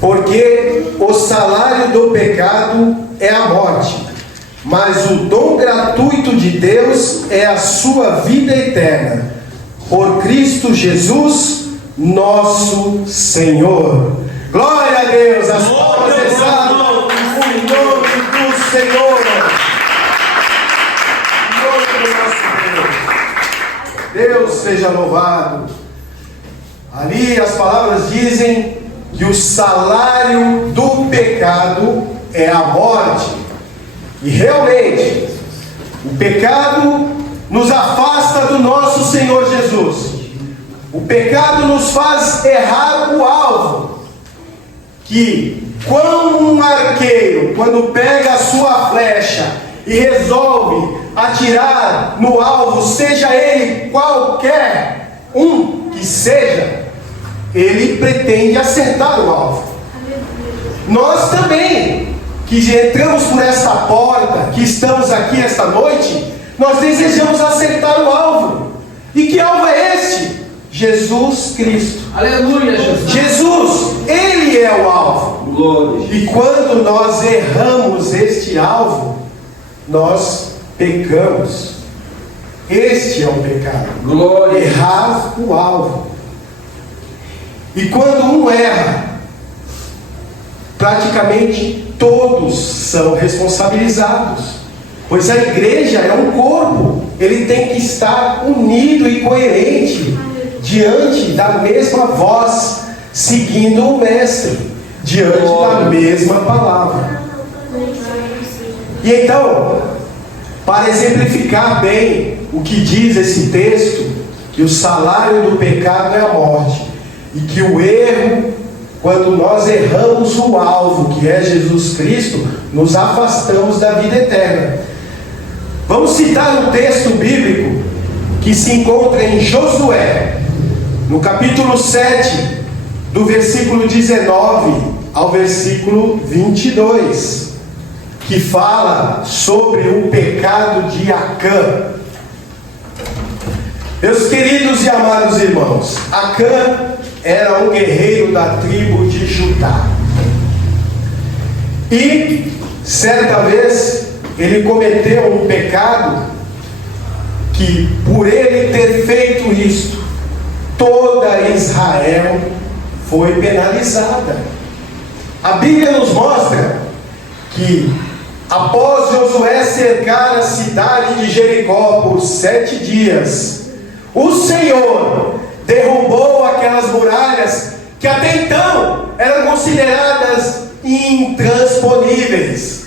Porque o salário do pecado é a morte, mas o dom gratuito de Deus é a sua vida eterna, por Cristo Jesus, nosso Senhor. Glória a Deus, as palmas exalam o nome do Senhor. O nome do nosso Deus. Deus seja louvado. Ali as palavras dizem que o salário do pecado é a morte. E realmente, o pecado nos afasta do nosso Senhor Jesus. O pecado nos faz errar o alvo. Que quando um arqueiro, quando pega a sua flecha e resolve atirar no alvo, seja ele qualquer um que seja, ele pretende acertar o alvo. Nós também, que entramos por esta porta, que estamos aqui esta noite, nós desejamos acertar o alvo. E que alvo é este? Jesus Cristo. Aleluia, Jesus. Jesus, Ele é o alvo. Glória. E quando nós erramos este alvo, nós pecamos. Este é o pecado. Glória. Errar o alvo. E quando um erra, praticamente todos são responsabilizados. Pois a igreja é um corpo. Ele tem que estar unido e coerente diante da mesma voz, seguindo o Mestre, diante da mesma palavra. E então, para exemplificar bem o que diz esse texto, que o salário do pecado é a morte, e que o erro, quando nós erramos o alvo, que é Jesus Cristo, nos afastamos da vida eterna. Vamos citar um texto bíblico que se encontra em Josué, no capítulo 7, do versículo 19 ao versículo 22, que fala sobre o pecado de Acã. Meus queridos e amados irmãos, Acã era um guerreiro da tribo de Judá. E, certa vez, ele cometeu um pecado que, por ele ter feito isto, toda Israel foi penalizada. A Bíblia nos mostra que, após Josué cercar a cidade de Jericó por 7 dias, o Senhor derrubou aquelas muralhas que até então eram consideradas intransponíveis.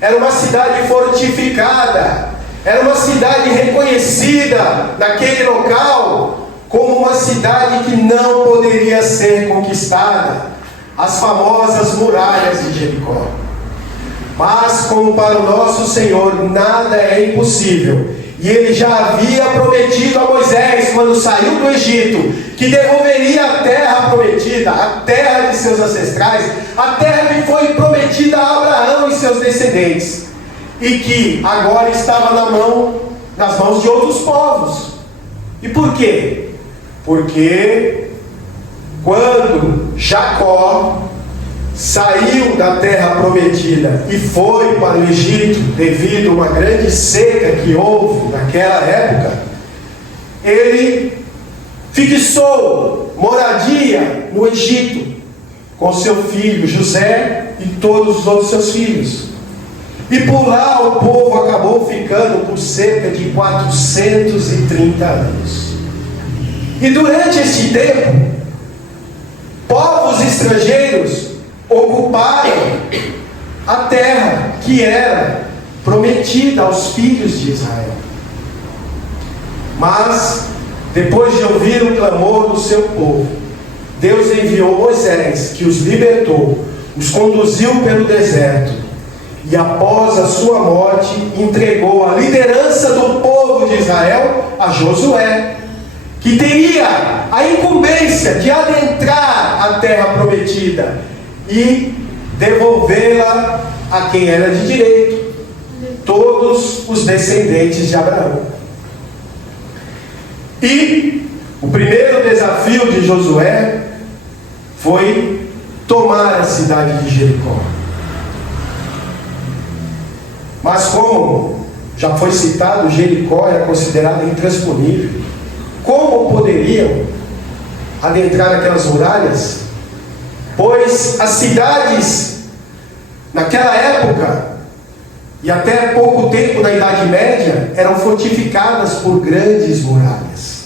Era uma cidade fortificada, era uma cidade reconhecida naquele local como uma cidade que não poderia ser conquistada, as famosas muralhas de Jericó. Mas como para o nosso Senhor nada é impossível, e Ele já havia prometido a Moisés, quando saiu do Egito, que devolveria a terra prometida, a terra de seus ancestrais, a terra que foi prometida a Abraão e seus descendentes, e que agora estava nas mãos de outros povos. E por quê? Porque quando Jacó saiu da terra prometida e foi para o Egito, devido a uma grande seca que houve naquela época, ele fixou moradia no Egito com seu filho José e todos os outros seus filhos. E por lá o povo acabou ficando por cerca de 430 anos. E durante este tempo, povos estrangeiros ocuparam a terra que era prometida aos filhos de Israel. Mas, depois de ouvir o clamor do seu povo, Deus enviou Moisés, que os libertou, os conduziu pelo deserto, e após a sua morte, entregou a liderança do povo de Israel a Josué, que teria a incumbência de adentrar a terra prometida e devolvê-la a quem era de direito, todos os descendentes de Abraão. E o primeiro desafio de Josué foi tomar a cidade de Jericó. Mas como já foi citado, Jericó era considerada intransponível. Como poderiam adentrar aquelas muralhas? Pois as cidades, naquela época, e até pouco tempo na Idade Média, eram fortificadas por grandes muralhas.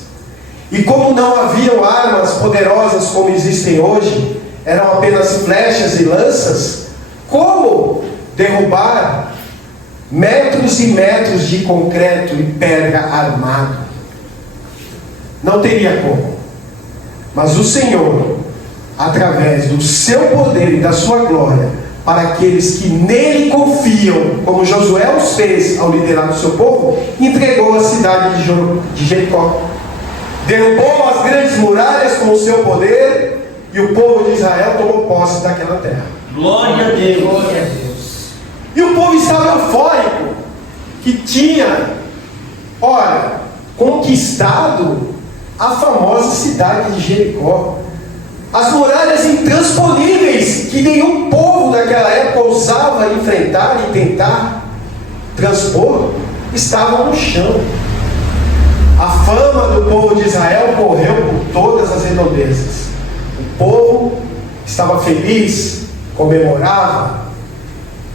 E como não haviam armas poderosas como existem hoje, eram apenas flechas e lanças, como derrubar metros e metros de concreto e pedra armado? Não teria como. Mas o Senhor, através do seu poder e da sua glória, para aqueles que nele confiam, como Josué os fez ao liderar o seu povo, entregou a cidade de Jericó. Derrubou as grandes muralhas com o seu poder, e o povo de Israel tomou posse daquela terra. Glória a Deus. Glória a Deus. E o povo estava eufórico, que tinha, conquistado a famosa cidade de Jericó. As muralhas intransponíveis, que nenhum povo daquela época ousava enfrentar e tentar transpor, estavam no chão. A fama do povo de Israel correu por todas as redondezas. O povo estava feliz, comemorava.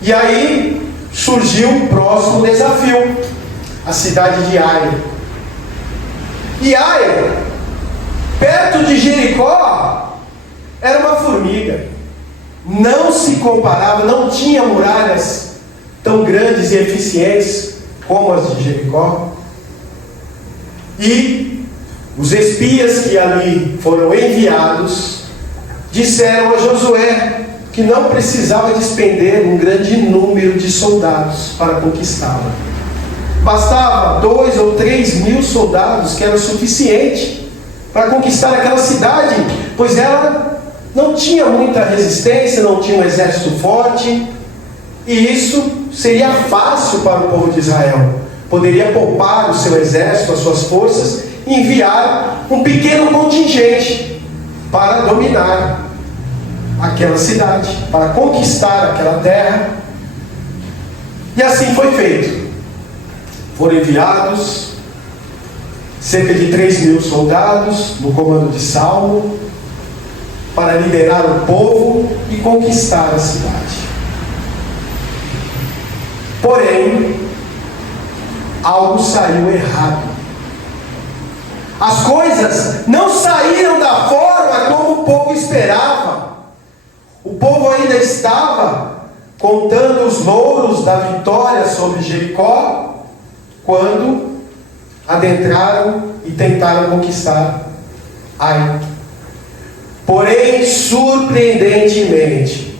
E aí surgiu o próximo desafio, a cidade de Ai. E Ai, perto de Jericó, era uma formiga. Não se comparava, não tinha muralhas tão grandes e eficientes como as de Jericó. E os espias que ali foram enviados disseram a Josué que não precisava despender um grande número de soldados para conquistá-la. Bastava 2 ou 3 mil soldados, que era suficiente para conquistar aquela cidade, pois ela não tinha muita resistência, não tinha um exército forte, e isso seria fácil para o povo de Israel. Poderia poupar o seu exército, as suas forças, e enviar um pequeno contingente para dominar aquela cidade, para conquistar aquela terra. E assim foi feito. Foram enviados cerca de 3 mil soldados no comando de Saulo para liderar o povo e conquistar a cidade. Porém, algo saiu errado. As coisas não saíram da forma como o povo esperava. O povo ainda estava contando os louros da vitória sobre Jericó, quando adentraram e tentaram conquistar Ai. Porém, surpreendentemente,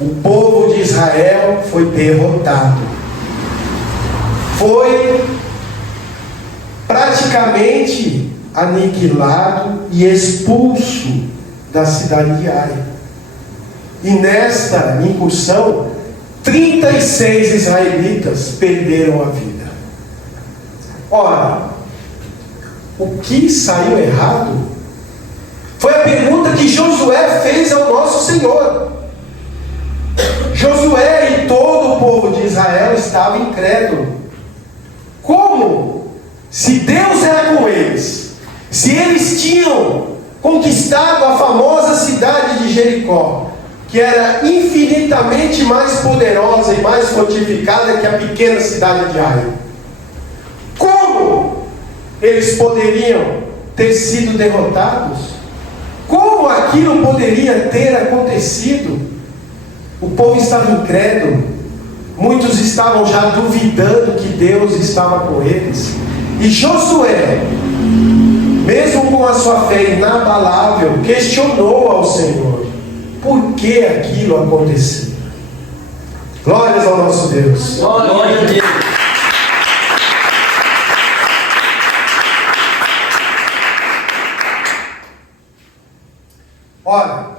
o povo de Israel foi derrotado. Foi praticamente aniquilado e expulso da cidade de Ai. E nesta incursão, 36 israelitas perderam a vida. Ora, o que saiu errado? Foi a pergunta que Josué fez ao nosso Senhor. Josué e todo o povo de Israel estava incrédulo. Como? Se Deus era com eles, se eles tinham conquistado a famosa cidade de Jericó, que era infinitamente mais poderosa e mais fortificada que a pequena cidade de Ai, como eles poderiam ter sido derrotados? Como aquilo poderia ter acontecido? O povo estava incrédulo. Muitos estavam já duvidando que Deus estava com eles. E Josué, mesmo com a sua fé inabalável, questionou ao Senhor por que aquilo aconteceu. Glórias ao nosso Deus. Glória a Deus. Ora,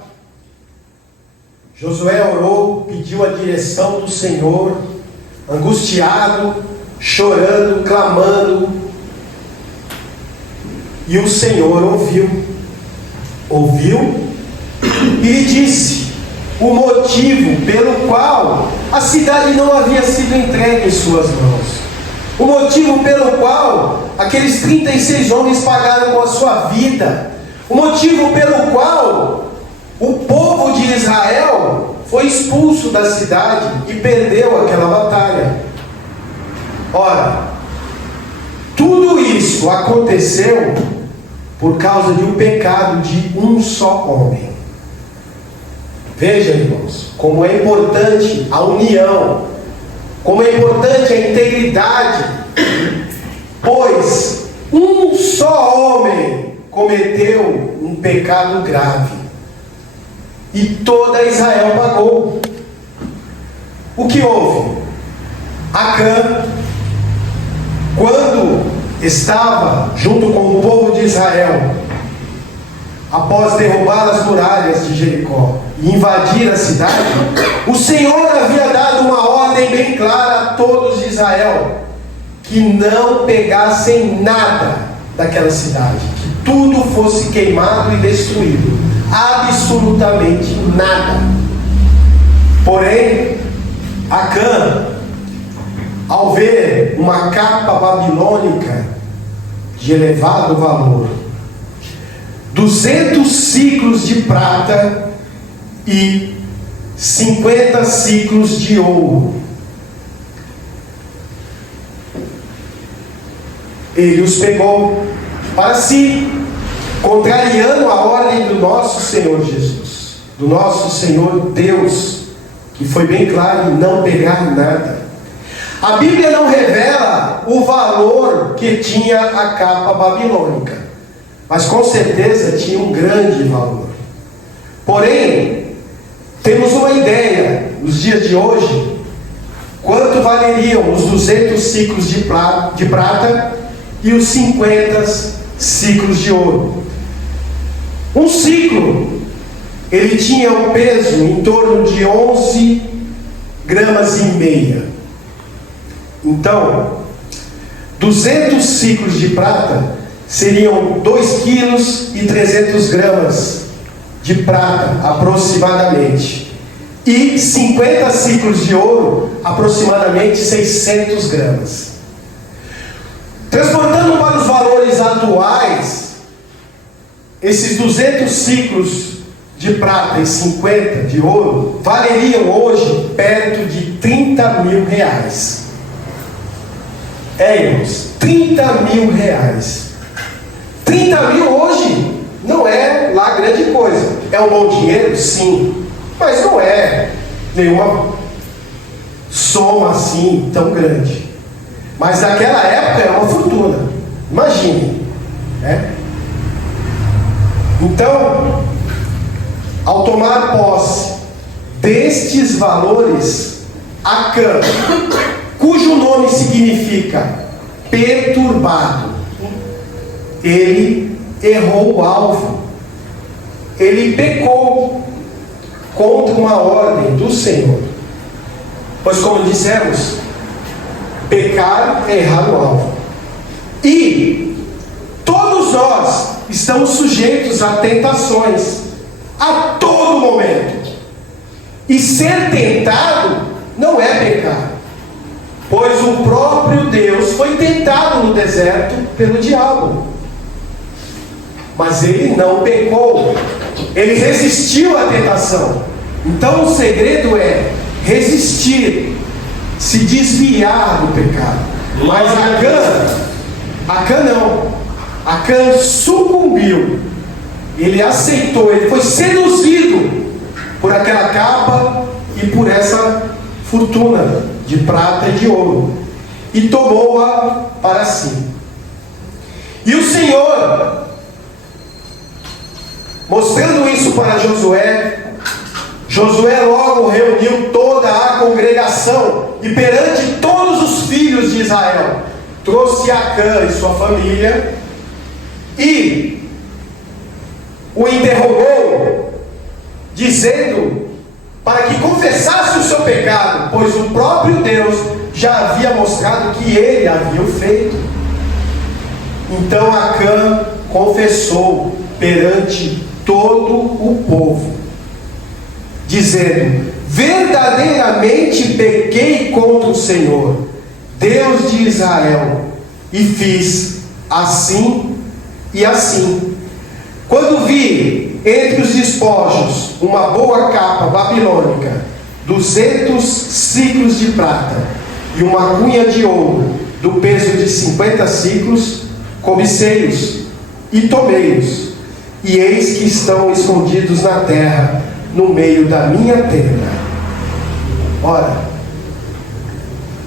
Josué orou, pediu a direção do Senhor, angustiado, chorando, clamando, e o Senhor ouviu e lhe disse o motivo pelo qual a cidade não havia sido entregue em suas mãos. O motivo pelo qual aqueles 36 homens pagaram com a sua vida. O motivo pelo qual o povo de Israel foi expulso da cidade e perdeu aquela batalha. Ora, tudo isso aconteceu por causa de um pecado de um só homem. Veja, irmãos, como é importante a união, como é importante a integridade, pois um só homem cometeu um pecado grave e toda Israel pagou. O que houve? Acã, quando estava junto com o povo de Israel, após derrubar as muralhas de Jericó e invadir a cidade, o Senhor havia dado uma ordem bem clara a todos de Israel, que não pegassem nada daquela cidade, que tudo fosse queimado e destruído, absolutamente nada. Porém, Acã, ao ver uma capa babilônica de elevado valor, 200 ciclos de prata e 50 ciclos de ouro, ele os pegou para si, contrariando a ordem do nosso Senhor Jesus, do nosso Senhor Deus, que foi bem claro em não pegar nada. A Bíblia não revela o valor que tinha a capa babilônica, mas com certeza tinha um grande valor. Porém, temos uma ideia, nos dias de hoje, quanto valeriam os 200 ciclos de prata e os 50 ciclos de ouro. Um ciclo, ele tinha um peso em torno de 11 gramas e meia. Então, 200 ciclos de prata seriam 2 quilos e 300 gramas de prata, aproximadamente. E 50 ciclos de ouro, aproximadamente 600 gramas. Transportando para os valores atuais, esses 200 ciclos de prata e 50 de ouro valeriam hoje perto de 30 mil reais. Irmãos, 30 mil reais. 30 mil hoje não é lá grande coisa. É um bom dinheiro? Sim. Mas não é nenhuma soma assim tão grande. Mas naquela época era uma fortuna. Imagine, né? Então, ao tomar posse destes valores, Acã, cujo nome significa perturbado, ele errou o alvo, ele pecou contra uma ordem do Senhor. Pois, como dissemos, pecar é errar o alvo. E todos nós estamos sujeitos a tentações a todo momento. E ser tentado não é pecar, pois o próprio Deus foi tentado no deserto pelo diabo, mas ele não pecou, ele resistiu à tentação. Então o segredo é resistir, se desviar do pecado. Mas Acã não. Acã sucumbiu, ele aceitou, ele foi seduzido por aquela capa e por essa fortuna de prata e de ouro, e tomou-a para si. E o Senhor, mostrando isso para Josué, Josué logo reuniu toda a congregação e perante todos os filhos de Israel trouxe Acã e sua família e o interrogou, dizendo para que confessasse o seu pecado, pois o próprio Deus já havia mostrado que ele havia o feito. Então Acã confessou perante todo o povo, dizendo: verdadeiramente pequei contra o Senhor, Deus de Israel, e fiz assim e assim. Quando vi entre os despojos uma boa capa babilônica, 200 siclos de prata e uma cunha de ouro do peso de 50 siclos, cobicei-os e tomei-os, e eis que estão escondidos na terra, no meio da minha tenda. Ora,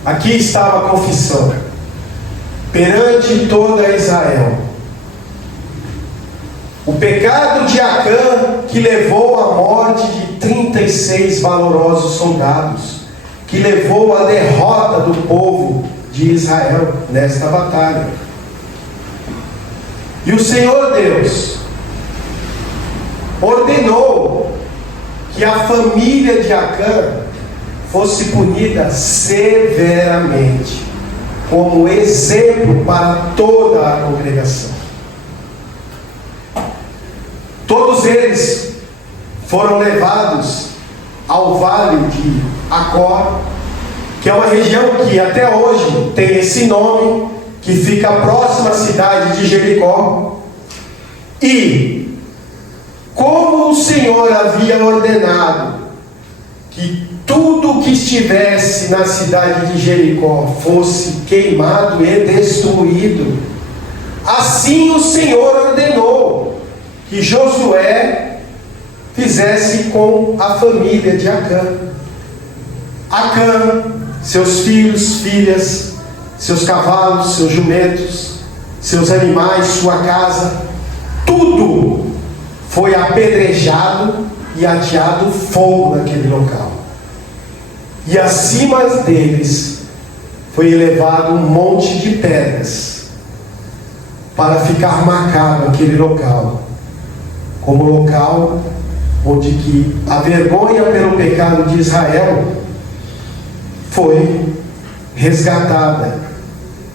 aqui estava a confissão perante toda Israel. O pecado de Acã, que levou à morte de 36 valorosos soldados, que levou à derrota do povo de Israel nesta batalha. E o Senhor Deus ordenou que a família de Acã fosse punida severamente, como exemplo para toda a congregação. Todos eles foram levados ao vale de Acor, que é uma região que até hoje tem esse nome, que fica próxima à cidade de Jericó. E como o Senhor havia ordenado que tudo que estivesse na cidade de Jericó fosse queimado e destruído, assim o Senhor ordenou que Josué fizesse com a família de Acã. Acã, seus filhos, filhas, seus cavalos, seus jumentos, seus animais, sua casa, tudo foi apedrejado e ateado fogo naquele local. E acima deles foi elevado um monte de pedras para ficar marcado aquele local como local onde que a vergonha pelo pecado de Israel foi resgatada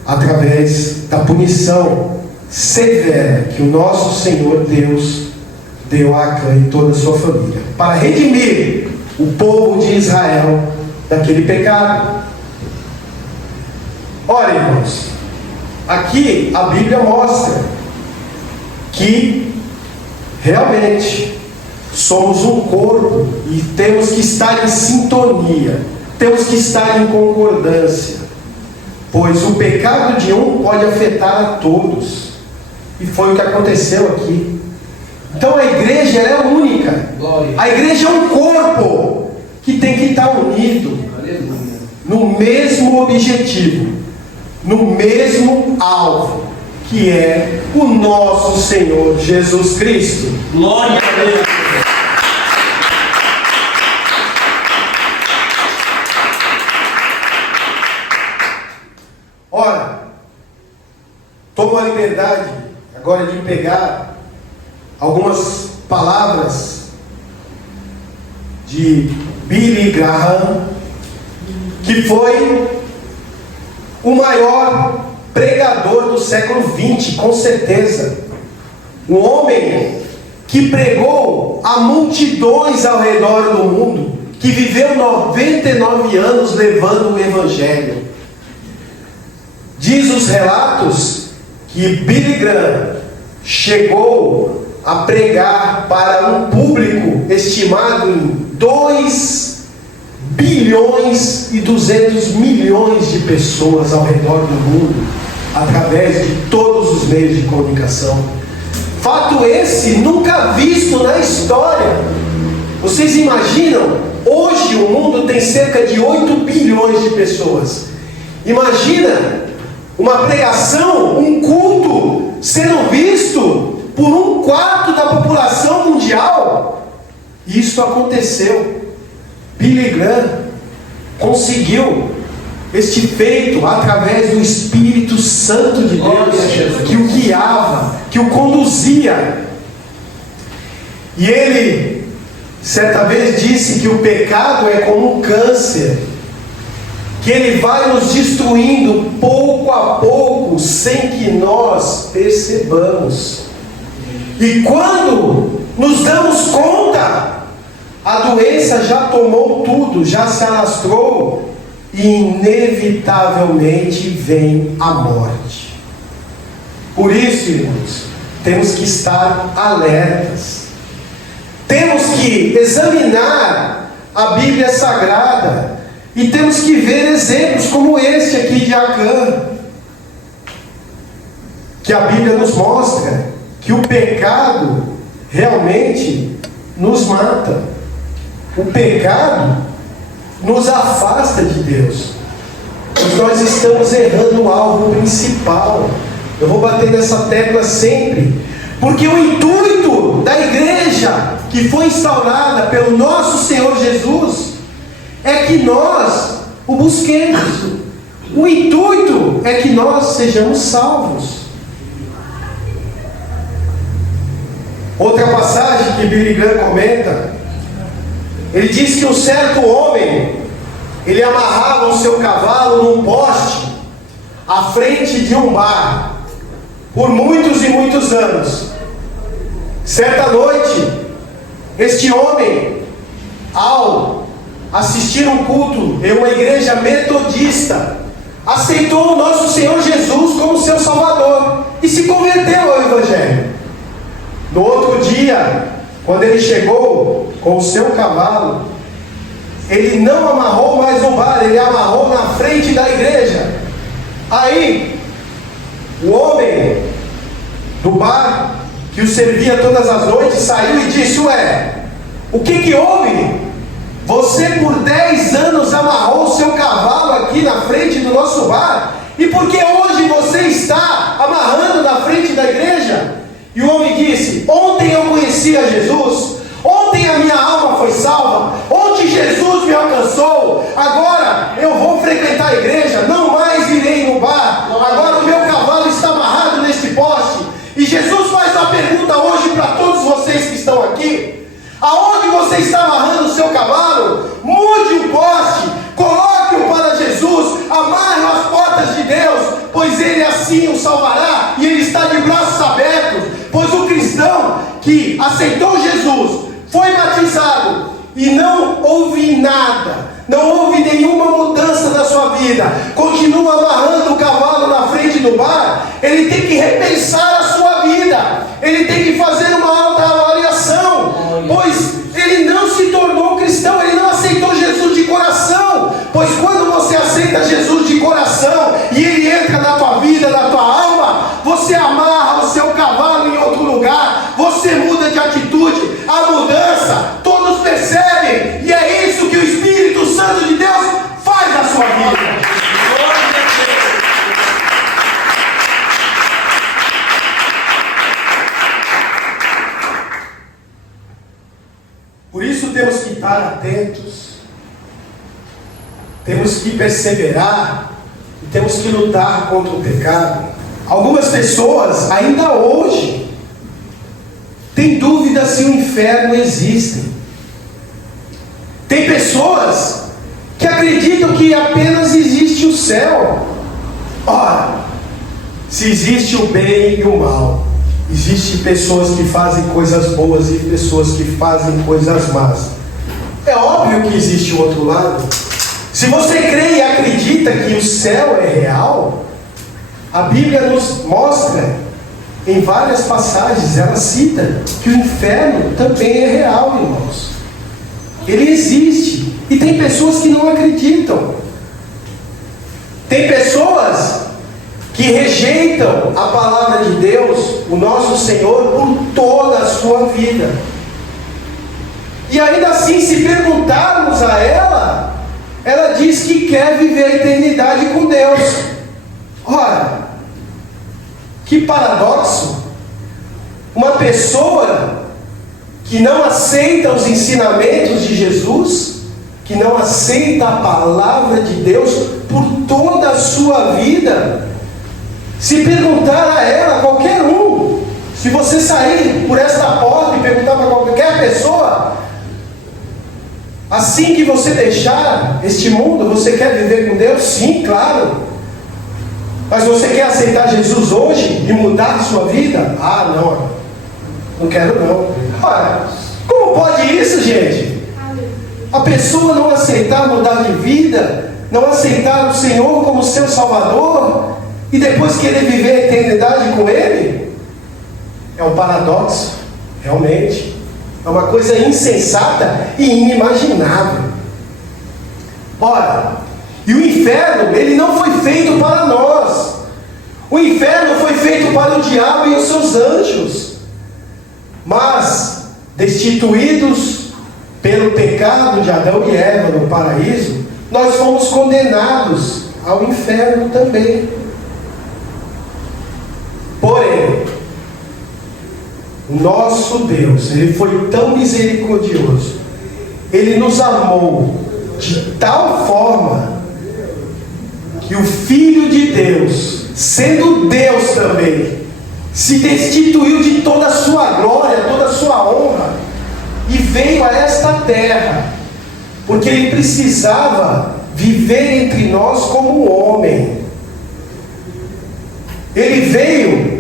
através da punição severa que o nosso Senhor Deus deu a Acã e toda a sua família, para redimir o povo de Israel daquele pecado. Ora, irmãos, aqui a Bíblia mostra que realmente somos um corpo e temos que estar em sintonia, temos que estar em concordância, pois o pecado de um pode afetar a todos, e foi o que aconteceu aqui. Então a igreja é única. A igreja é um corpo que tem que estar unido no mesmo objetivo, no mesmo alvo, que é o nosso Senhor Jesus Cristo. Glória a Deus. Ora, tomo a liberdade agora de pegar algumas palavras de Billy Graham, que foi o maior pregador do século XX, com certeza. Um homem que pregou a multidões ao redor do mundo, que viveu 99 anos levando o Evangelho. Diz os relatos que Billy Graham chegou a pregar para um público estimado em 2 bilhões e 200 milhões de pessoas ao redor do mundo, através de todos os meios de comunicação. Fato esse nunca visto na história. Vocês imaginam? Hoje o mundo tem cerca de 8 bilhões de pessoas. Imagina uma pregação, um culto sendo visto por 1/4 da população mundial. Isso aconteceu. Billy Graham conseguiu este feito através do Espírito Santo de Deus, que o guiava, que o conduzia. E ele certa vez disse que o pecado é como um câncer, que ele vai nos destruindo pouco a pouco, sem que nós percebamos. E quando nos damos conta, a doença já tomou tudo, já se alastrou, e inevitavelmente vem a morte. Por isso, irmãos, temos que estar alertas. Temos que examinar a Bíblia Sagrada e temos que ver exemplos como este aqui de Acã, que a Bíblia nos mostra que o pecado realmente nos mata. O pecado nos afasta de Deus. Mas nós estamos errando o alvo principal. Eu vou bater nessa tecla sempre, porque o intuito da igreja que foi instaurada pelo nosso Senhor Jesus é que nós o busquemos. O intuito é que nós sejamos salvos. Outra passagem que Billy Graham comenta, ele diz que um certo homem, ele amarrava o seu cavalo num poste à frente de um bar por muitos e muitos anos. Certa noite, este homem, ao assistir um culto em uma igreja metodista, aceitou o nosso Senhor Jesus como seu Salvador e se converteu ao Evangelho. No outro dia, quando ele chegou com o seu cavalo, ele não amarrou mais no bar, ele amarrou na frente da igreja. Aí, o homem do bar, que o servia todas as noites, saiu e disse: ué, o que houve? Você por 10 anos amarrou o seu cavalo aqui na frente do nosso bar, e por que hoje você está amarrando na frente da igreja? E o homem disse: ontem eu conheci a Jesus, ontem a minha alma foi salva, ontem Jesus me alcançou, agora eu vou frequentar a igreja, não mais irei no bar, agora o meu cavalo está amarrado neste poste. E Jesus faz uma pergunta hoje para todos vocês que estão aqui: aonde você está amarrando o seu cavalo? Mude o poste, coloque-o para Jesus, amarre as portas de Deus, pois Ele assim o salvará, e Ele está de braços abertos. Pois o cristão que aceitou Jesus, foi batizado e não houve nada, não houve nenhuma mudança na sua vida, continua amarrando o cavalo na frente do bar, ele tem que repensar a sua vida, ele tem que fazer uma autoavaliação, pois ele não se tornou cristão, ele não aceitou Jesus de coração. Pois quando você aceita Jesus de coração e ele entra na tua vida, na tua alma, você amarra o seu cavalo em outro lugar, você muda de atitude, a mudança todos percebem, e é isso que o Espírito Santo de Deus faz na sua vida. Por isso temos que estar atentos, temos que perseverar e temos que lutar contra o pecado. Algumas pessoas ainda hoje têm dúvida se o inferno existe. Tem pessoas que acreditam que apenas existe o céu. Ora, se existe o bem e o mal, existem pessoas que fazem coisas boas e pessoas que fazem coisas más. É óbvio que existe o outro lado. Se você crê e acredita que o céu é real, a Bíblia nos mostra em várias passagens, ela cita que o inferno também é real, irmãos. Ele existe. E tem pessoas que não acreditam. Tem pessoas que rejeitam a palavra de Deus, o nosso Senhor, por toda a sua vida. E ainda assim, se perguntarmos a ela, ela diz que quer viver a eternidade com Deus. Ora, que paradoxo! Uma pessoa que não aceita os ensinamentos de Jesus, que não aceita a palavra de Deus por toda a sua vida, se perguntar a ela, qualquer um, se você sair por esta porta e perguntar para qualquer pessoa, assim que você deixar este mundo, você quer viver com Deus? Sim, claro. Mas você quer aceitar Jesus hoje e mudar a sua vida? Ah, não. Não quero não. Ora, como pode isso, gente? A pessoa não aceitar mudar de vida, não aceitar o Senhor como seu Salvador, e depois querer viver a eternidade com Ele? É um paradoxo, realmente. É uma coisa insensata e inimaginável. Ora, e o inferno, ele não foi feito para nós. O inferno foi feito para o diabo e os seus anjos. Mas, destituídos pelo pecado de Adão e Eva no paraíso, nós fomos condenados ao inferno também. Porém, o nosso Deus, Ele foi tão misericordioso, Ele nos amou de tal forma, que o Filho de Deus, sendo Deus também, se destituiu de toda a sua glória, toda a sua honra, e veio a esta terra, porque Ele precisava viver entre nós como um homem. Ele veio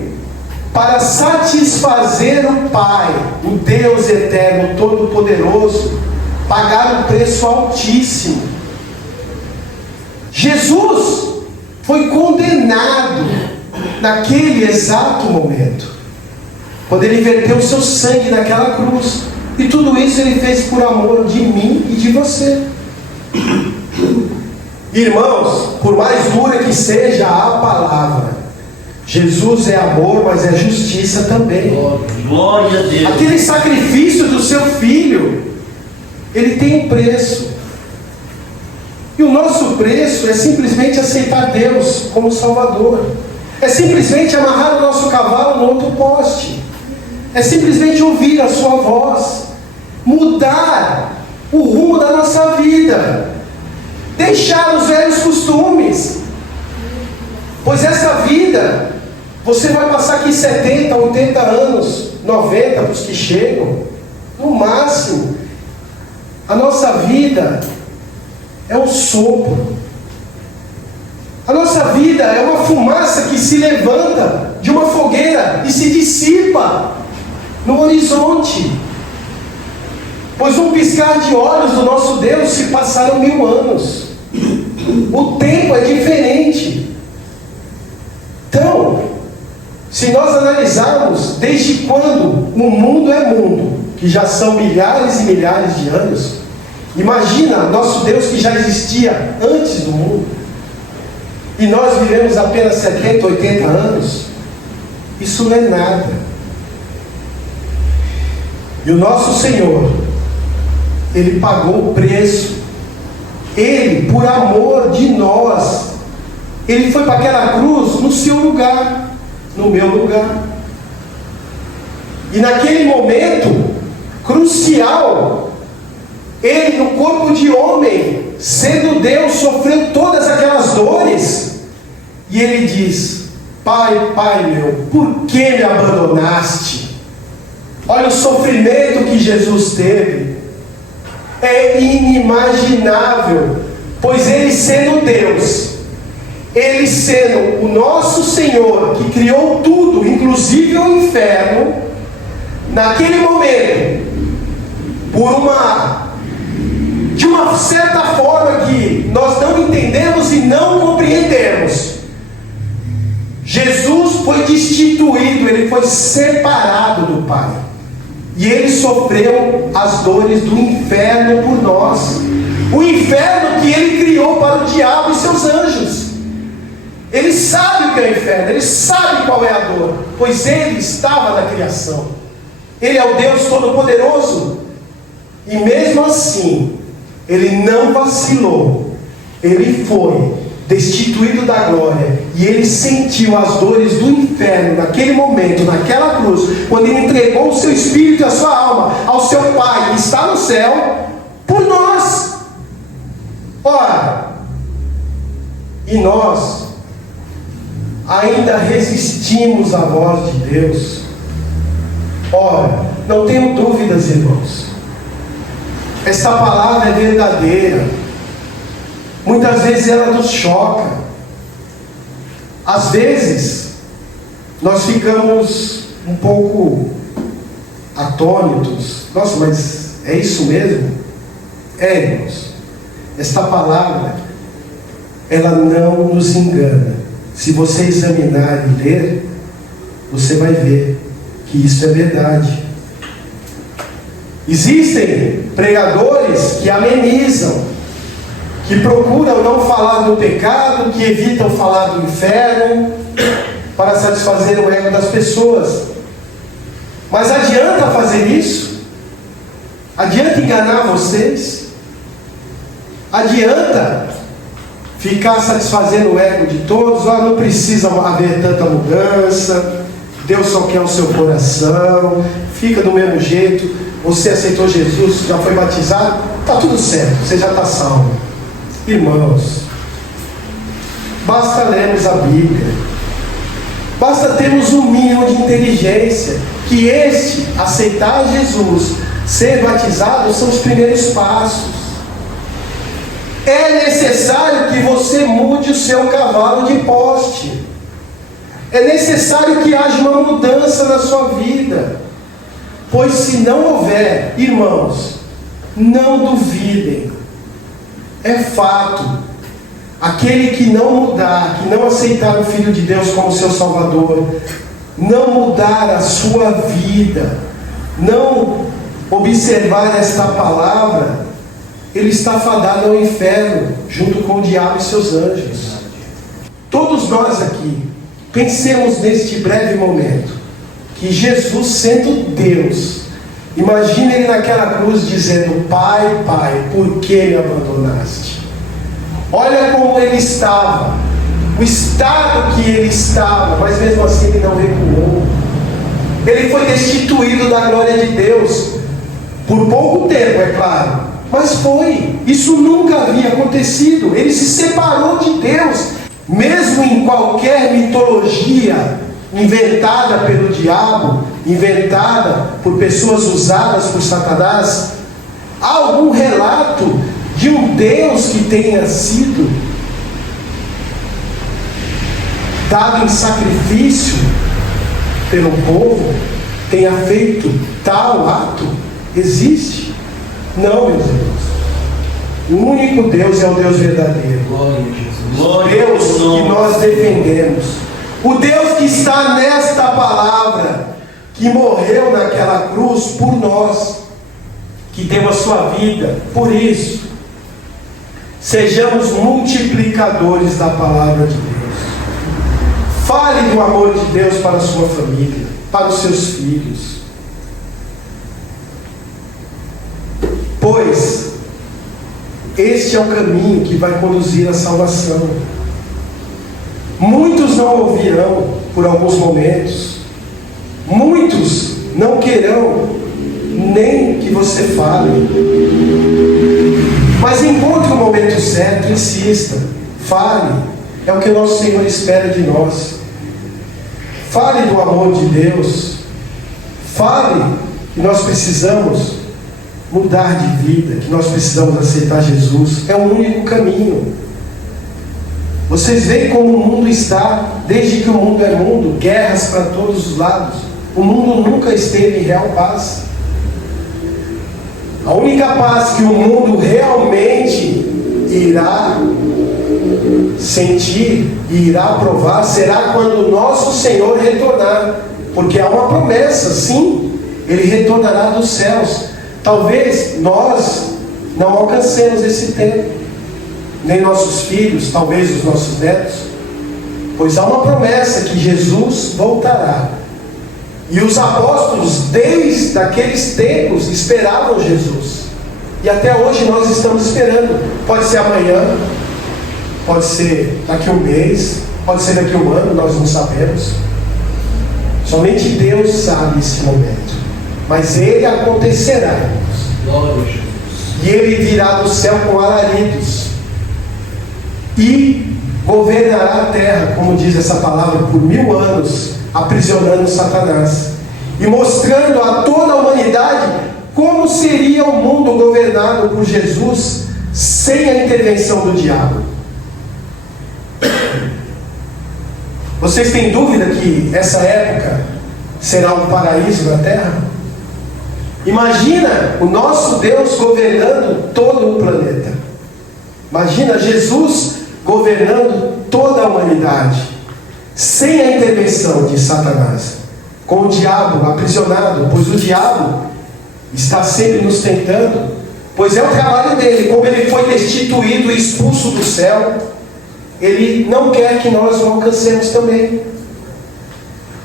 para satisfazer o Pai, o Deus eterno, todo-poderoso, pagar um preço altíssimo. Jesus foi condenado naquele exato momento, quando Ele verteu o seu sangue naquela cruz. E tudo isso Ele fez por amor de mim e de você. Irmãos, por mais dura que seja a palavra, Jesus é amor, mas é justiça também. Glória a Deus. Aquele sacrifício do seu Filho, ele tem um preço. E o nosso preço é simplesmente aceitar Deus como Salvador. É simplesmente amarrar o nosso cavalo no outro poste. É simplesmente ouvir a sua voz. Mudar o rumo da nossa vida. Deixar os velhos costumes. Pois essa vida, você vai passar aqui 70, 80 anos, 90 para os que chegam, no máximo. A nossa vida é um sopro. A nossa vida é uma fumaça que se levanta de uma fogueira e se dissipa no horizonte. Pois um piscar de olhos do nosso Deus se passaram 1000 anos. O tempo é diferente. Então, se nós analisarmos desde quando o mundo é mundo, que já são milhares e milhares de anos, imagina nosso Deus que já existia antes do mundo, e nós vivemos apenas 70, 80 anos, isso não é nada. E o nosso Senhor, Ele pagou o preço. Ele, por amor de nós, Ele foi para aquela cruz no seu lugar, no meu lugar. E naquele momento crucial, Ele, no corpo de homem, sendo Deus, sofreu todas aquelas dores. E Ele diz: Pai, Pai meu, por que me abandonaste? Olha o sofrimento que Jesus teve. É inimaginável, pois Ele sendo Deus, Ele sendo o nosso Senhor, que criou tudo, inclusive o inferno, naquele momento, de uma certa forma que nós não entendemos e não compreendemos, Jesus foi destituído, Ele foi separado do Pai. E Ele sofreu as dores do inferno por nós. O inferno que Ele criou para o diabo e seus anjos. Ele sabe o que é o inferno, Ele sabe qual é a dor, pois Ele estava na criação. Ele é o Deus Todo-Poderoso. E mesmo assim, Ele não vacilou. Ele foi destituído da glória, e Ele sentiu as dores do inferno naquele momento, naquela cruz, quando Ele entregou o seu espírito e a sua alma ao seu Pai que está no céu, por nós. Ora, e nós ainda resistimos à voz de Deus. Ora, não tenho dúvidas, irmãos, esta palavra é verdadeira. Muitas vezes ela nos choca. Às vezes nós ficamos um pouco atônitos. Nossa, mas é isso mesmo? É, irmãos. Esta palavra, ela não nos engana. Se você examinar e ler, você vai ver que isso é verdade. Existem pregadores que amenizam, que procuram não falar do pecado, que evitam falar do inferno, para satisfazer o ego das pessoas. Mas adianta fazer isso? Adianta enganar vocês? Adianta ficar satisfazendo o ego de todos? Não precisa haver tanta mudança, Deus só quer o seu coração, fica do mesmo jeito, você aceitou Jesus, já foi batizado, está tudo certo, você já está salvo. Irmãos, basta lermos a Bíblia, basta termos um mínimo de inteligência, que aceitar Jesus, ser batizado, são os primeiros passos. É necessário que você mude o seu cavalo de poste. É necessário que haja uma mudança na sua vida. Pois se não houver, irmãos, não duvidem. É fato. Aquele que não mudar, que não aceitar o Filho de Deus como seu Salvador, não mudar a sua vida, não observar esta palavra, ele está fadado ao inferno, junto com o diabo e seus anjos. Todos nós aqui, pensemos neste breve momento, que Jesus, sendo Deus, imagine ele naquela cruz dizendo: Pai, Pai, por que me abandonaste? Olha como ele estava, o estado que ele estava, mas mesmo assim ele não recuou. Ele foi destituído da glória de Deus, por pouco tempo, é claro, mas foi. Isso nunca havia acontecido. Ele se separou de Deus. Mesmo em qualquer mitologia inventada pelo diabo, inventada por pessoas usadas por Satanás, há algum relato de um Deus que tenha sido dado em sacrifício pelo povo, tenha feito tal ato? Existe? Não, meus irmãos. O único Deus é o Deus verdadeiro. Glória a Jesus. O Deus que nós defendemos. O Deus que está nesta palavra, que morreu naquela cruz por nós, que deu a sua vida por isso. Sejamos multiplicadores da palavra de Deus. Fale do amor de Deus para a sua família, para os seus filhos. Pois este é o caminho que vai conduzir à salvação. Muitos não ouvirão por alguns momentos. Muitos não querão nem que você fale. Mas encontre o momento certo, insista. Fale. É o que o nosso Senhor espera de nós. Fale do amor de Deus. Fale que nós precisamos mudar de vida, que nós precisamos aceitar Jesus. É o único caminho. Vocês veem como o mundo está, desde que o mundo é mundo, guerras para todos os lados. O mundo nunca esteve em real paz. A única paz que o mundo realmente irá sentir e irá provar será quando o nosso Senhor retornar. Porque há uma promessa, sim, Ele retornará dos céus. Talvez nós não alcancemos esse tempo, nem nossos filhos, talvez os nossos netos, pois há uma promessa que Jesus voltará. E os apóstolos, desde aqueles tempos, esperavam Jesus. E até hoje nós estamos esperando. Pode ser amanhã, pode ser daqui a um mês, pode ser daqui a um ano, nós não sabemos. Somente Deus sabe esse momento. Mas ele acontecerá, irmãos. Glória a Jesus. E ele virá do céu com alaridos e governará a terra, como diz essa palavra, por 1000 anos, aprisionando Satanás e mostrando a toda a humanidade como seria o mundo governado por Jesus sem a intervenção do diabo. Vocês têm dúvida que essa época será um paraíso na terra? Imagina o nosso Deus governando todo o planeta. Imagina Jesus governando toda a humanidade, sem a intervenção de Satanás, com o diabo aprisionado, pois o diabo está sempre nos tentando, pois é o trabalho dele. Como ele foi destituído e expulso do céu, ele não quer que nós o alcancemos também.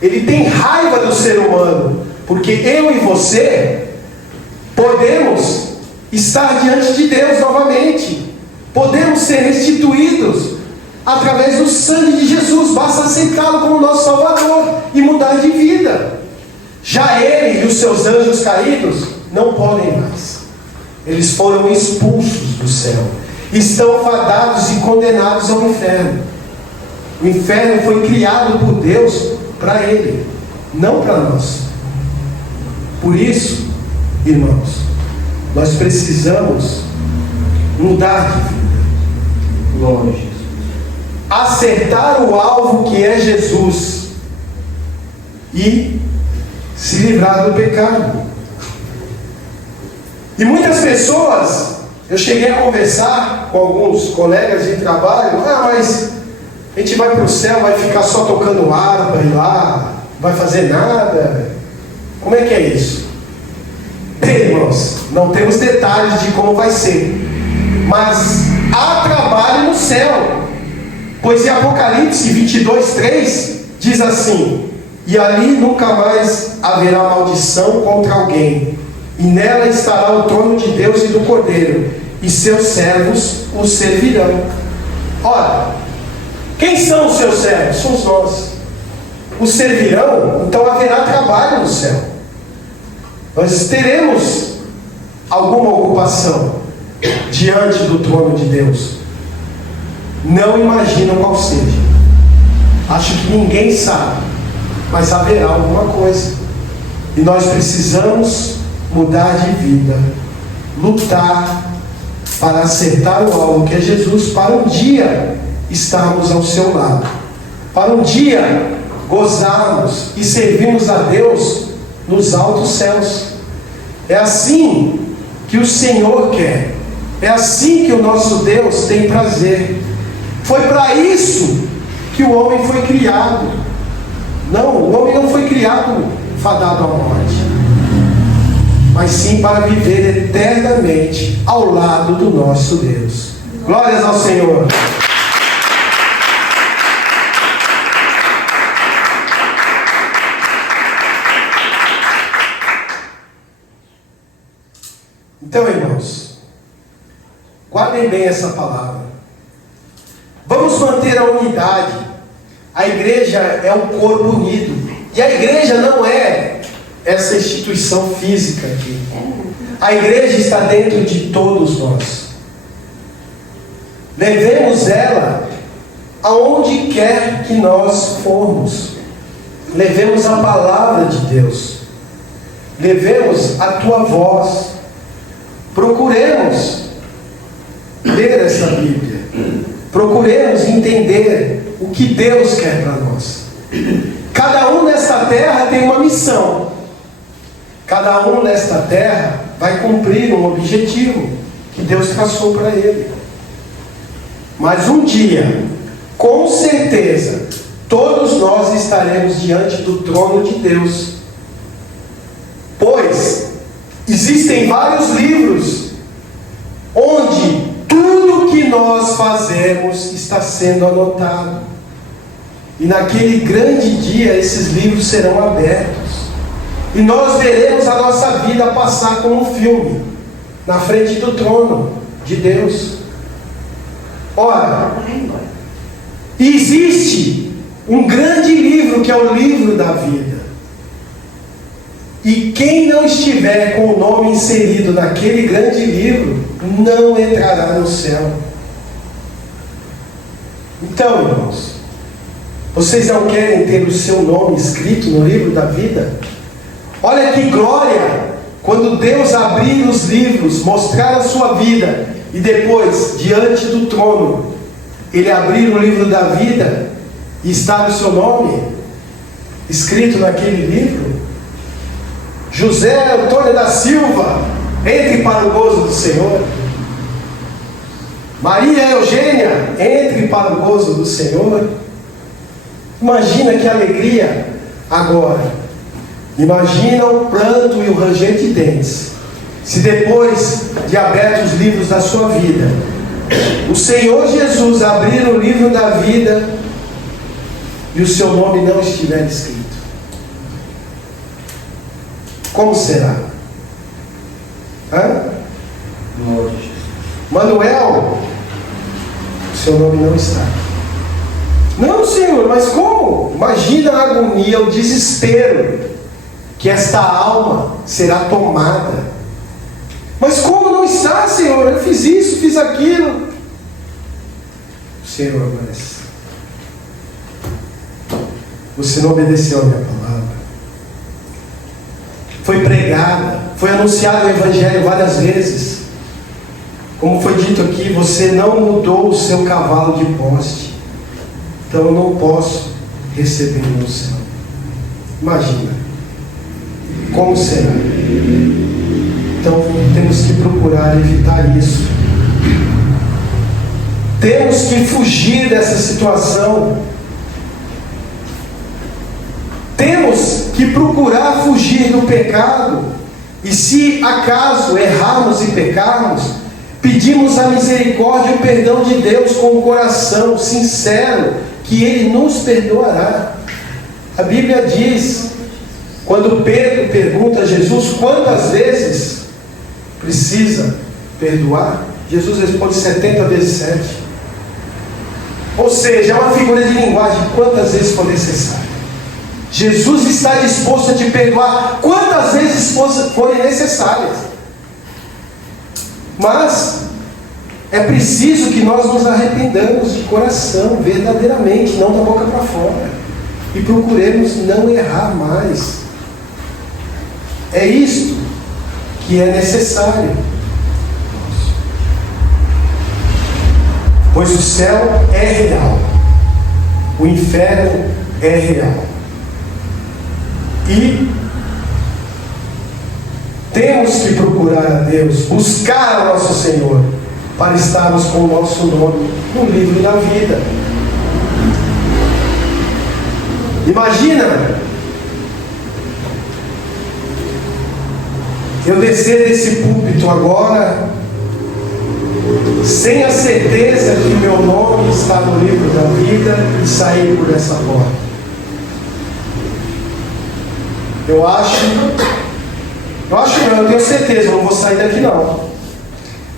Ele tem raiva do ser humano, porque eu e você podemos estar diante de Deus novamente, podemos ser restituídos através do sangue de Jesus. Basta aceitá-lo como nosso Salvador e mudar de vida. Já ele e os seus anjos caídos não podem mais. Eles foram expulsos do céu, estão fadados e condenados ao inferno. O inferno foi criado por Deus para ele, não para nós. Por isso, irmãos, nós precisamos mudar de vida. Glória a Jesus. Acertar o alvo que é Jesus e se livrar do pecado. E muitas pessoas, eu cheguei a conversar com alguns colegas de trabalho, mas a gente vai para o céu, vai ficar só tocando harpa e lá, não vai fazer nada. Como é que é isso? Bem, irmãos, não temos detalhes de como vai ser, mas há trabalho no céu, pois em Apocalipse 22:3 diz assim: e ali nunca mais haverá maldição contra alguém, e nela estará o trono de Deus e do Cordeiro, e seus servos o servirão. Ora, quem são os seus servos? Somos nós. Os servirão, então haverá trabalho no céu. Nós teremos alguma ocupação diante do trono de Deus. Não imagino qual seja. Acho que ninguém sabe, mas haverá alguma coisa. E nós precisamos mudar de vida, lutar para acertar o alvo que é Jesus, para um dia estarmos ao seu lado, para um dia gozarmos e servirmos a Deus nos altos céus. É assim que o Senhor quer, é assim que o nosso Deus tem prazer. Foi para isso que o homem foi criado. Não, o homem não foi criado fadado à morte, mas sim para viver eternamente ao lado do nosso Deus. Glórias ao Senhor. Então, irmãos, guardem bem essa palavra. Vamos manter a unidade. A igreja é um corpo unido. E a igreja não é essa instituição física aqui. A igreja está dentro de todos nós. Levemos ela aonde quer que nós formos. Levemos a palavra de Deus. Levemos a tua voz. Procuremos ler essa Bíblia. Procuremos entender o que Deus quer para nós. Cada um nesta terra tem uma missão. Cada um nesta terra vai cumprir um objetivo que Deus traçou para ele. Mas um dia, com certeza, todos nós estaremos diante do trono de Deus. Pois existem vários livros onde tudo que nós fazemos está sendo anotado. E naquele grande dia esses livros serão abertos. E nós veremos a nossa vida passar como um filme, na frente do trono de Deus. Ora, existe um grande livro que é o livro da vida. E quem não estiver com o nome inserido naquele grande livro, não entrará no céu. Então, irmãos, vocês não querem ter o seu nome escrito no livro da vida? Olha que glória, quando Deus abrir os livros, mostrar a sua vida, e depois, diante do trono, Ele abrir o livro da vida, e está o seu nome escrito naquele livro. José Antônio da Silva, entre para o gozo do Senhor. Maria Eugênia, entre para o gozo do Senhor. Imagina que alegria agora. Imagina o pranto e o ranger de dentes, se depois de abertos os livros da sua vida, o Senhor Jesus abrir o livro da vida e o seu nome não estiver escrito. Como será? Manuel, o seu nome não está. Não, Senhor, mas como? Imagina a agonia, o desespero que esta alma será tomada. Mas como não está, Senhor? Eu fiz isso, fiz aquilo. Senhor, mas você não obedeceu a minha palavra. Foi pregada, foi anunciado o Evangelho várias vezes. Como foi dito aqui, você não mudou o seu cavalo de poste. Então eu não posso receber no céu. Imagina. Como será? Então temos que procurar evitar isso. Temos que fugir dessa situação. Temos que procurar fugir do pecado. E se acaso errarmos e pecarmos, pedimos a misericórdia e o perdão de Deus com o coração sincero, que Ele nos perdoará. A Bíblia diz, quando Pedro pergunta a Jesus quantas vezes precisa perdoar, Jesus responde 70 vezes 7. Ou seja, é uma figura de linguagem, quantas vezes for necessário. Jesus está disposto a te perdoar quantas vezes forem necessárias. Mas é preciso que nós nos arrependamos de coração, verdadeiramente, não da boca para fora, e procuremos não errar mais. É isto que é necessário. Pois o céu é real, o inferno é real. E temos que procurar a Deus, buscar a nosso Senhor, para estarmos com o nosso nome no livro da vida. Imagina eu descer desse púlpito agora, sem a certeza que o meu nome está no livro da vida, e sair por essa porta. Eu tenho certeza, eu não vou sair daqui não.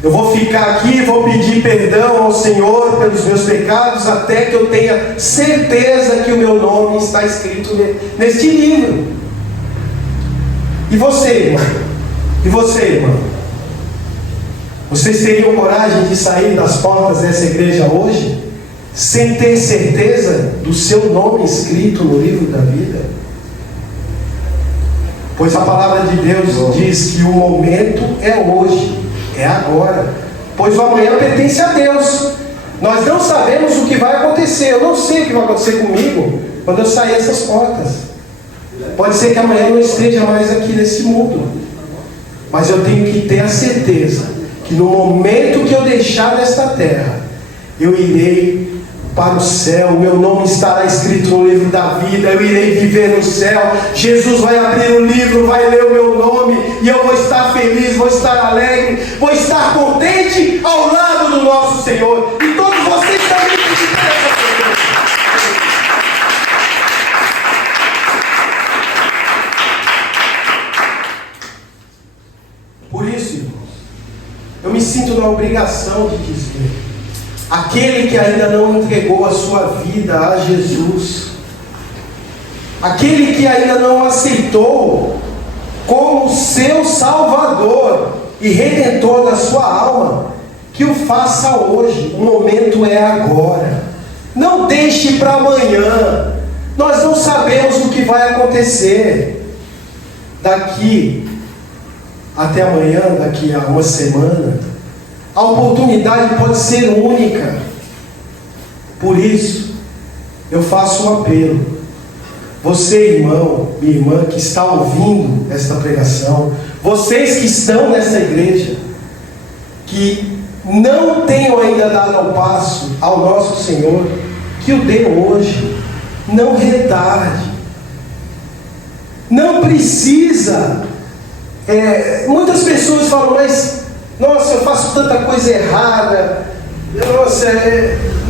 Eu vou ficar aqui, vou pedir perdão ao Senhor pelos meus pecados, até que eu tenha certeza que o meu nome está escrito neste livro. E você, irmão? E você, irmão? Vocês teriam coragem de sair das portas dessa igreja hoje, sem ter certeza do seu nome escrito no livro da vida? Pois a palavra de Deus diz que o momento é hoje, é agora, pois o amanhã pertence a Deus. Nós não sabemos o que vai acontecer. Eu não sei o que vai acontecer comigo quando eu sair dessas portas. Pode ser que amanhã eu não esteja mais aqui nesse mundo, mas eu tenho que ter a certeza que no momento que eu deixar esta terra, eu irei para o céu, o meu nome estará escrito no livro da vida, eu irei viver no céu. Jesus vai abrir o livro, vai ler o meu nome, e eu vou estar feliz, vou estar alegre, vou estar contente ao lado do nosso Senhor. E todos vocês também têm que ter essa certeza. Por isso, irmãos, eu me sinto na obrigação de dizer: aquele que ainda não entregou a sua vida a Jesus, aquele que ainda não aceitou como seu Salvador e Redentor da sua alma, que o faça hoje. O momento é agora. Não deixe para amanhã. Nós não sabemos o que vai acontecer daqui até amanhã, daqui a uma semana. A oportunidade pode ser única. Por isso, eu faço um apelo. Você, irmão, minha irmã, que está ouvindo esta pregação, vocês que estão nessa igreja, que não tenham ainda dado ao passo ao nosso Senhor, que o dê hoje, não retarde, não precisa. Muitas pessoas falam, mas nossa, eu faço tanta coisa errada, nossa,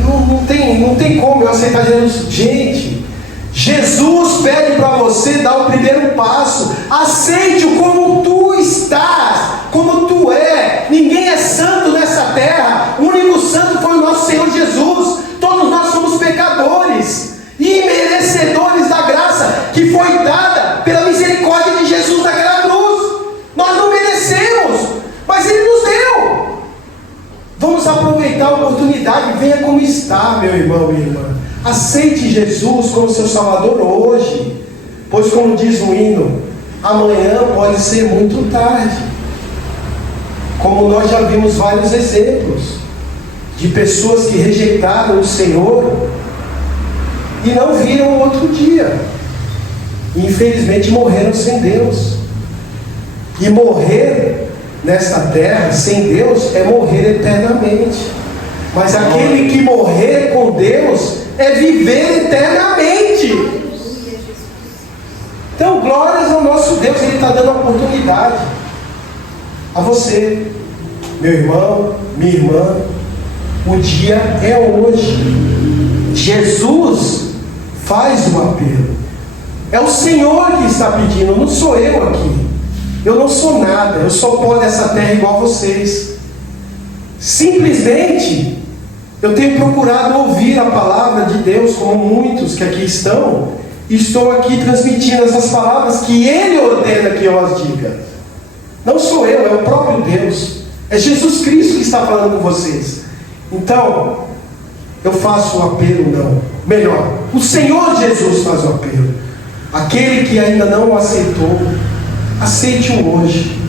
não tem como eu aceitar Jesus. Gente, Jesus pede para você dar o primeiro passo. Aceite-o como tu estás, como tu é. Ninguém é santo nessa terra. O único santo foi o nosso Senhor Jesus. Todos nós somos pecadores e merecedores da graça que foi dada pela misericórdia de Jesus naquela cruz. Nós não merecemos, mas Ele nos deu. Vamos aproveitar a oportunidade. Venha como está, meu irmão, minha irmã. Aceite Jesus como seu Salvador hoje, pois, como diz o hino, amanhã pode ser muito tarde. Como nós já vimos vários exemplos de pessoas que rejeitaram o Senhor e não viram o outro dia, e infelizmente morreram sem Deus. E morrer nesta terra sem Deus é morrer eternamente. Mas aquele que morrer com Deus é viver eternamente. Então, glórias ao nosso Deus. Ele está dando a oportunidade a você, meu irmão, minha irmã. O dia é hoje. Jesus faz o apelo. É o Senhor que está pedindo, não sou eu aqui. Eu não sou nada, eu sou pó dessa terra igual a vocês. Simplesmente, eu tenho procurado ouvir a palavra de Deus, como muitos que aqui estão, e estou aqui transmitindo essas palavras que Ele ordena que eu as diga. Não sou eu, é o próprio Deus. É Jesus Cristo que está falando com vocês. Então, eu faço o apelo, não. Melhor, o Senhor Jesus faz o apelo. Aquele que ainda não o aceitou, aceite-o hoje.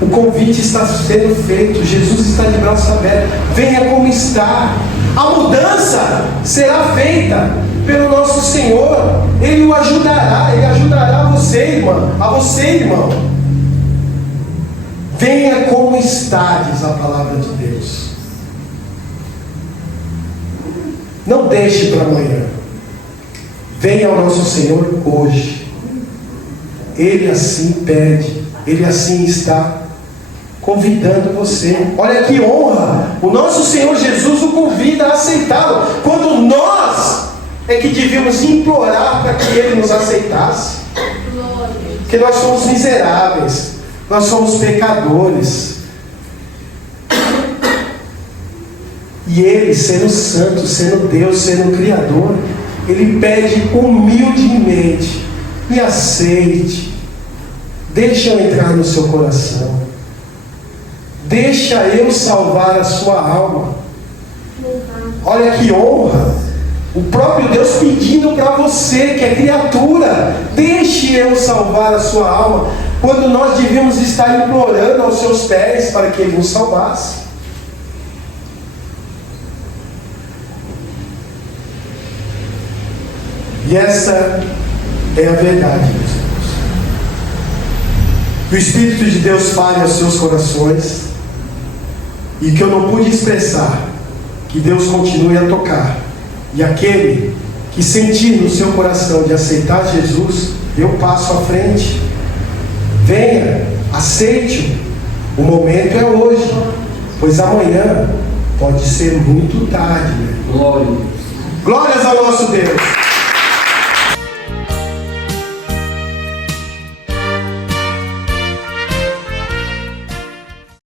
O convite está sendo feito. Jesus está de braços abertos. Venha como está. A mudança será feita pelo nosso Senhor. Ele o ajudará. Ele ajudará você, irmã. A você, irmão. Venha como está, diz a palavra de Deus. Não deixe para amanhã. Venha ao nosso Senhor hoje. Ele assim pede. Ele assim está convidando você. Olha que honra! O nosso Senhor Jesus o convida a aceitá-lo, quando nós é que devíamos implorar para que Ele nos aceitasse. Porque nós somos miseráveis, nós somos pecadores. E Ele, sendo santo, sendo Deus, sendo Criador, Ele pede humildemente: me aceite, deixa eu entrar no seu coração, deixa eu salvar a sua alma. Olha que honra! O próprio Deus pedindo para você, que é criatura: deixe eu salvar a sua alma, quando nós devíamos estar implorando aos seus pés para que Ele nos salvasse. E essa é a verdade, meus irmãos. Que o Espírito de Deus fale aos seus corações, e que eu não pude expressar, que Deus continue a tocar. E aquele que sentir no seu coração de aceitar Jesus, dê um passo à frente. Venha, aceite-o. O momento é hoje, pois amanhã pode ser muito tarde. Glórias ao nosso Deus.